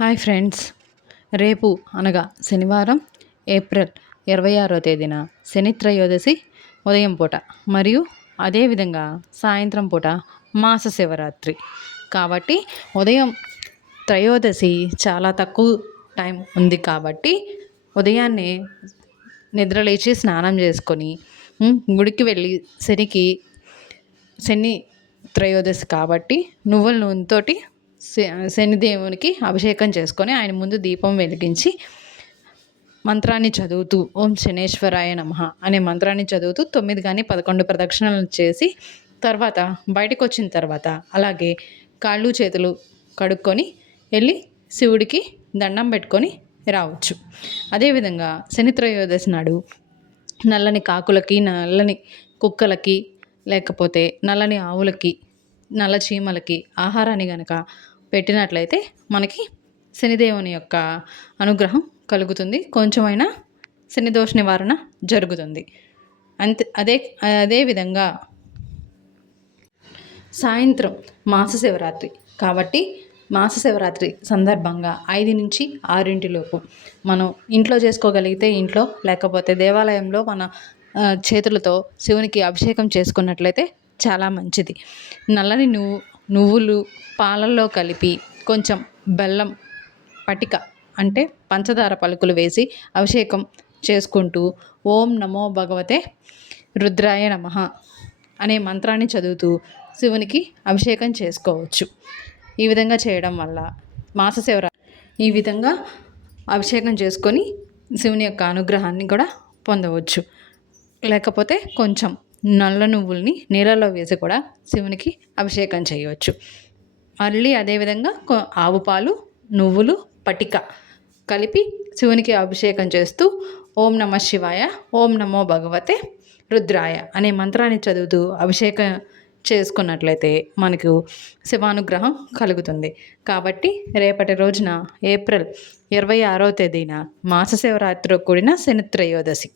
Hi friends, రేపు అనగా శనివారం ఏప్రిల్ 26వ తేదీన శని త్రయోదశి ఉదయం పూట మరియు అదేవిధంగా సాయంత్రం పూట మాస శివరాత్రి. కాబట్టి ఉదయం త్రయోదశి చాలా తక్కువ టైం ఉంది కాబట్టి ఉదయాన్నే నిద్రలేచి స్నానం చేసుకొని గుడికి వెళ్ళి శని త్రయోదశి కాబట్టి నువ్వుల నూనెతోటి శనిదేవునికి అభిషేకం చేసుకొని ఆయన ముందు దీపం వెలిగించి మంత్రాన్ని చదువుతూ ఓం శనేశ్వరాయ నమః అనే మంత్రాన్ని చదువుతూ 9 కానీ 11 ప్రదక్షిణలు చేసి తర్వాత బయటకు వచ్చిన తర్వాత అలాగే కాళ్ళు చేతులు కడుక్కొని వెళ్ళి శివుడికి దండం పెట్టుకొని రావచ్చు. అదేవిధంగా శని త్రయోదశి నాడు నల్లని కాకులకి, నల్లని కుక్కలకి, లేకపోతే నల్లని ఆవులకి, నల్ల చీమలకి ఆహారాన్ని గనక పెట్టినట్లయితే మనకి శనిదేవుని యొక్క అనుగ్రహం కలుగుతుంది. కొంచెమైనా శని దోష నివారణ జరుగుతుంది. అదేవిధంగా సాయంత్రం మాస శివరాత్రి కాబట్టి మాస శివరాత్రి సందర్భంగా 5 నుంచి 6 లోపు మనం ఇంట్లో చేసుకోగలిగితే ఇంట్లో, లేకపోతే దేవాలయంలో మన చేతులతో శివునికి అభిషేకం చేసుకున్నట్లయితే చాలా మంచిది. నల్లని నువ్వులు పాలల్లో కలిపి కొంచెం బెల్లం పటిక అంటే పంచదార పలుకులు వేసి అభిషేకం చేసుకుంటూ ఓం నమో భగవతే రుద్రాయ నమః అనే మంత్రాన్ని చదువుతూ శివునికి అభిషేకం చేసుకోవచ్చు. ఈ విధంగా చేయడం వల్ల ఈ విధంగా అభిషేకం చేసుకొని శివుని యొక్క అనుగ్రహాన్ని కూడా పొందవచ్చు. లేకపోతే కొంచెం నల్ల నువ్వుల్ని నీళ్ళలో వేసి కూడా శివునికి అభిషేకం చేయవచ్చు. మళ్ళీ అదేవిధంగా ఆవు పాలు, నువ్వులు, పటిక కలిపి శివునికి అభిషేకం చేస్తూ ఓం నమ శివాయ, ఓం నమో భగవతే రుద్రాయ అనే మంత్రాన్ని చదువుతూ అభిషేకం చేసుకున్నట్లయితే మనకు శివానుగ్రహం కలుగుతుంది. కాబట్టి రేపటి రోజున ఏప్రిల్ 26వ తేదీన మాస శివరాత్రితో కూడిన శని త్రయోదశి.